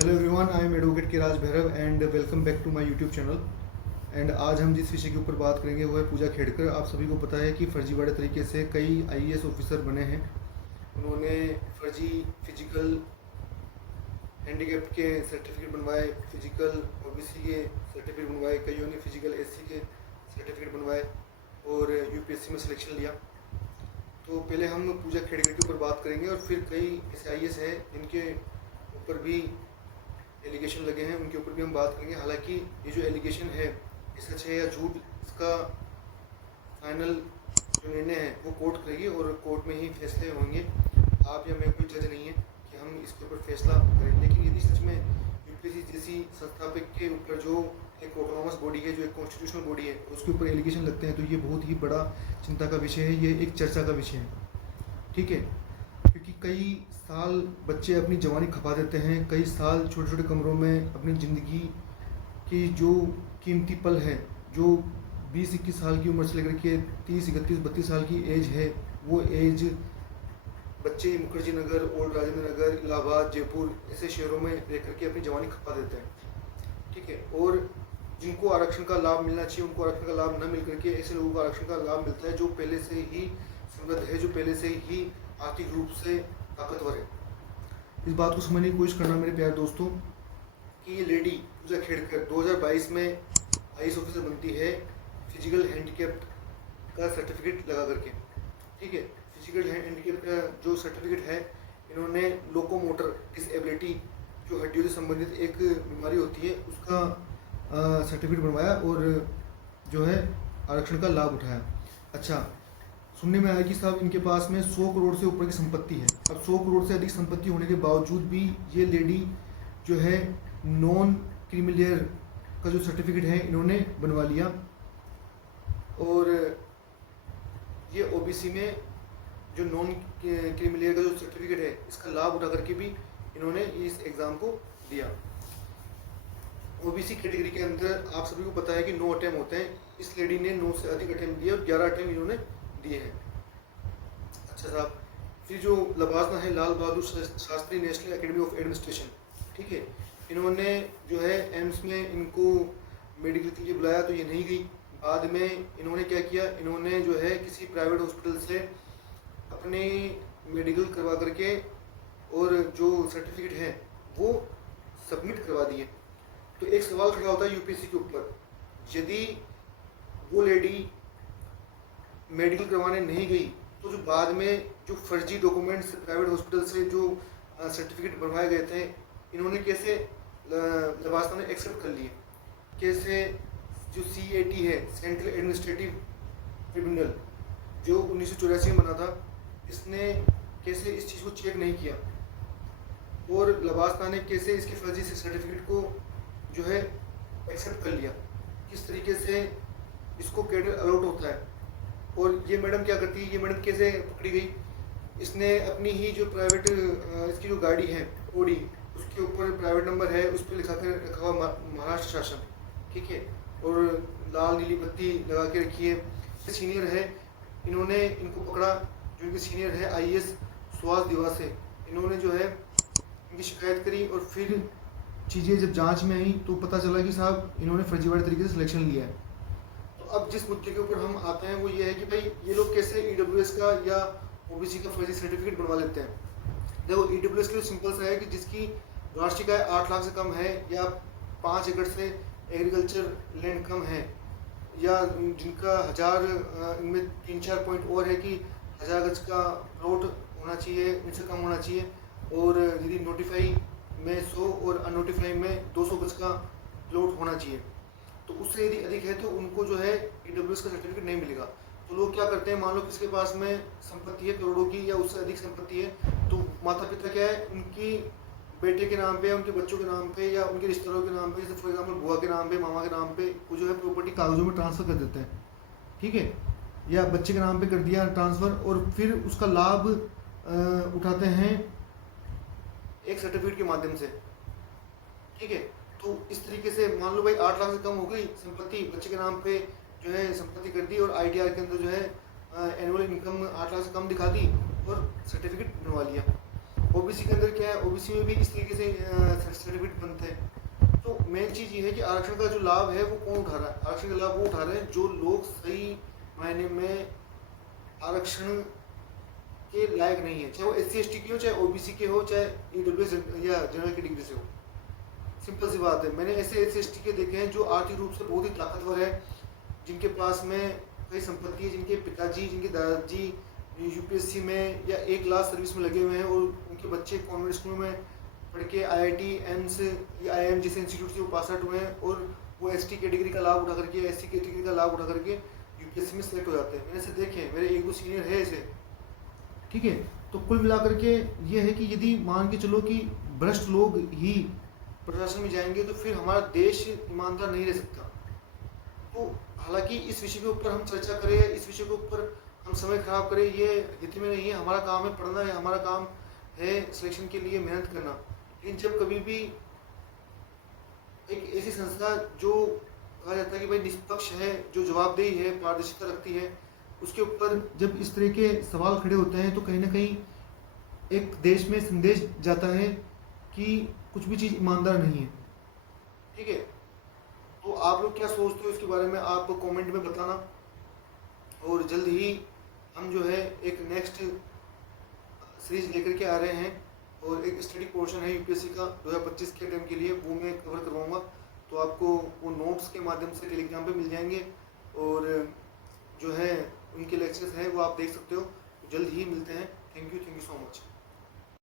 Hello everyone, I am advocate Kiraj Bhairav and welcome back to my YouTube channel. And आज हम जिस विषय के ऊपर बात करेंगे वो है पूजा खेड़कर। आप सभी को पता है कि फर्जीवाड़े तरीके से कई आईएएस ऑफिसर बने हैं। उन्होंने फर्जी फिजिकल हैंडीकैप्ड के सर्टिफिकेट बनवाए, फिजिकल ओबीसी के सर्टिफिकेट बनवाए, कईयों ने फिजिकल एससी के सर्टिफिकेट बनवाए और यूपीएससी में सिलेक्शन लिया। तो पहले हम पूजा खेड़कर के ऊपर बात करेंगे और फिर कई ऐसे आईएएस हैं जिनके ऊपर भी एलिगेशन लगे हैं, उनके ऊपर भी हम बात करेंगे। हालांकि ये जो एलिगेशन है ये सच है या झूठ, इसका फाइनल जो निर्णय है वो कोर्ट करेगी और कोर्ट में ही फैसले होंगे। आप या मैं कोई जज नहीं है कि हम इसके ऊपर फैसला करें। लेकिन यदि सच में यूपीएससी जैसी संस्थापक के ऊपर जो एक ऑटोनॉमस बॉडी है, जो एक कॉन्स्टिट्यूशनल बॉडी है, उसके ऊपर एलिगेशन लगते हैं तो ये बहुत ही बड़ा चिंता का विषय है, ये एक चर्चा का विषय है। ठीक है, क्योंकि कई साल बच्चे अपनी जवानी खपा देते हैं, कई साल छोटे छोटे कमरों में अपनी ज़िंदगी की जो कीमती पल है, जो 20-21 साल की उम्र से लेकर के 30-31-32 साल की एज है, वो एज बच्चे मुखर्जी नगर, ओल्ड राजेंद्र नगर, इलाहाबाद, जयपुर ऐसे शहरों में रह करके अपनी जवानी खपा देते हैं। ठीक है, और जिनको आरक्षण का लाभ मिलना चाहिए उनको आरक्षण का लाभ न मिल करके ऐसे लोगों को आरक्षण का लाभ मिलता है जो पहले से ही समृद्ध है, जो पहले से ही आर्थिक रूप से ताकतवर है। इस बात को समझने की कोशिश करना मेरे प्यारे दोस्तों कि ये लेडी पूजा खेड़कर 2022 में आईएएस ऑफिसर बनती है फिजिकल हैंडीकैप्ड का सर्टिफिकेट लगा करके। ठीक है, फिजिकल हैंडीकैप्ड का जो सर्टिफिकेट है, इन्होंने लोकोमोटर डिसेबिलिटी जो हड्डियों से संबंधित एक बीमारी होती है उसका सर्टिफिकेट बनवाया और जो है आरक्षण का लाभ उठाया। अच्छा, सुनने में आया कि साहब इनके पास में 100 करोड़ से ऊपर की संपत्ति है। अब 100 करोड़ से अधिक संपत्ति होने के बावजूद भी ये लेडी जो है नॉन क्रीमिलियर का जो सर्टिफिकेट है इन्होंने बनवा लिया और ये ओबीसी में जो नॉन क्रीमिलियर का जो सर्टिफिकेट है इसका लाभ उठा करके भी इन्होंने इस एग्ज़ाम को दिया। ओबीसी कैटेगरी के अंदर आप सभी को पता है कि 9 अटैम्प्ट होते हैं। इस लेडी ने 9 से अधिक अटैम्प्ट दिए और 11 अटैम्प्ट इन्होंने दिए हैं। अच्छा साहब, फिर जो लबासना है Lal Bahadur Shastri national academy of administration. ठीक है, इन्होंने जो है एम्स में इनको मेडिकल के लिए बुलाया तो ये नहीं गई। बाद में इन्होंने क्या किया, इन्होंने जो है किसी प्राइवेट हॉस्पिटल से अपने मेडिकल करवा करके और जो सर्टिफिकेट है वो सबमिट करवा दिए। तो एक सवाल खड़ा होता है यूपीएससी के ऊपर, यदि वो लेडी मेडिकल करवाने नहीं गई तो जो बाद में जो फर्जी डॉक्यूमेंट्स प्राइवेट हॉस्पिटल से जो सर्टिफिकेट बनवाए गए थे इन्होंने कैसे लबासना ने एक्सेप्ट कर लिए, कैसे जो सीएटी है सेंट्रल एडमिनिस्ट्रेटिव ट्रिब्यूनल जो 1984 में बना था, इसने कैसे इस चीज़ को चेक नहीं किया और लबासना ने कैसे इसके फर्जी से सर्टिफिकेट को जो है एक्सेप्ट कर लिया, किस तरीके से इसको कैडर अलॉट होता है। और ये मैडम क्या करती है, ये मैडम कैसे पकड़ी गई, इसने अपनी ही जो प्राइवेट इसकी जो गाड़ी है ओडी, उसके ऊपर प्राइवेट नंबर है, उस पर लिखा कर रखा हुआ महाराष्ट्र शासन। ठीक है, और लाल नीली बत्ती लगा के रखी है। सीनियर है, इन्होंने इनको पकड़ा, जो इनके सीनियर है आईएएस सुहास दिवा से, इन्होंने जो है इनकी शिकायत करी और फिर चीज़ें जब जांच में आई तो पता चला कि साहब इन्होंने फर्जीवाड़े तरीके से सिलेक्शन लिया है। तो अब जिस मुद्दे के ऊपर हम आते हैं वो ये है कि भाई ये लोग कैसे ईडब्ल्यूएस का या ओबीसी का फर्जी सर्टिफिकेट बनवा लेते हैं। देखो, ईडब्ल्यूएस के लिए सिंपल सा है कि जिसकी वार्षिक आय 8 लाख से कम है या 5 एकड़ से एग्रीकल्चर लैंड कम है या जिनका 1000 इनमें 3-4 पॉइंट और है कि 1000 गज का प्लॉट होना चाहिए, इनसे कम होना चाहिए, और यदि नोटिफाई में 100 और अनोटिफाई में 200 गज का प्लॉट होना चाहिए, तो उससे यदि अधिक है तो उनको जो है ईडब्ल्यूएस का सर्टिफिकेट नहीं मिलेगा। तो लोग क्या करते हैं, मान लो किसके पास में संपत्ति है करोड़ों की या उससे अधिक संपत्ति है, तो माता पिता क्या है उनकी बेटे के नाम पे, उनके बच्चों के नाम पे या उनके रिश्तेदारों के नाम पे, जैसे फॉर एग्जाम्पल बुआ के नाम पे, मामा के नाम पे, वो जो है प्रॉपर्टी कागजों में ट्रांसफ़र कर देते हैं। ठीक है, या बच्चे के नाम पे कर दिया ट्रांसफ़र और फिर उसका लाभ उठाते हैं एक सर्टिफिकेट के माध्यम से। ठीक है, तो इस तरीके से मान लो भाई 8 लाख से कम हो गई संपत्ति, बच्चे के नाम पे जो है संपत्ति कर दी और आईटीआर के अंदर जो है एनुअल इनकम 8 लाख से कम दिखा दी और सर्टिफिकेट बनवा लिया। ओबीसी के अंदर क्या है, ओबीसी में भी इस तरीके से सर्टिफिकेट बनते हैं। तो मेन चीज़ ये है कि आरक्षण का जो लाभ है वो कौन उठा रहा है? आरक्षण का लाभ वो उठा रहे हैं जो लोग सही मायने में आरक्षण के लायक नहीं है, चाहे वो SC ST के हो, चाहे OBC के हो, चाहे EWS या जनरल कैटेगरी से हो। सिंपल सी बात है। मैंने ऐसे SC ST के देखे हैं जो आर्थिक रूप से बहुत ही ताकतवर है, जिनके पास में कई संपत्ति है, जिनके पिताजी, जिनके दादाजी UPSC में या 1 लाख सर्विस में लगे हुए हैं और उनके बच्चे कॉन्वेंट स्कूल में पढ़ के IIT, एम्स या IIM जैसे इंस्टीट्यूट से वो पास आउट हुए हैं और वो ST कैटेगरी का लाभ उठा करके, SC कैटेगरी का लाभ उठा करके UPSC में सेलेक्ट हो जाते हैं। मैंने ऐसे देखे हैं, मेरे 1-2 सीनियर है ऐसे, ठीक है। तो कुल मिलाकर के ये है कि यदि मान के चलो कि भ्रष्ट लोग ही प्रशासन में जाएंगे तो फिर हमारा देश ईमानदार नहीं रह सकता। तो हालांकि इस विषय के ऊपर हम चर्चा करें, इस विषय के ऊपर हम समय खराब करें, ये हित में नहीं है। हमारा काम है पढ़ना, है हमारा काम है सिलेक्शन के लिए मेहनत करना। लेकिन जब कभी भी एक ऐसी संस्था जो कहा जाता है कि भाई निष्पक्ष है, जो जवाबदेही है, पारदर्शिता रखती है, उसके ऊपर जब इस तरह के सवाल खड़े होते हैं तो कहीं ना कहीं एक देश में संदेश जाता है कि कुछ भी चीज़ ईमानदार नहीं है, ठीक है। तो आप लोग क्या सोचते हो इसके बारे में आप कमेंट में बताना। और जल्द ही हम जो है एक नेक्स्ट सीरीज लेकर के आ रहे हैं और एक स्टडी पोर्शन है UPSC का 2025 के टाइम के लिए, वो मैं कवर करवाऊंगा। तो आपको वो नोट्स के माध्यम से टेलीग्राम पे मिल जाएंगे और जो है उनके लेक्चर्स हैं वो आप देख सकते हो। जल्द ही मिलते हैं। Thank you so much.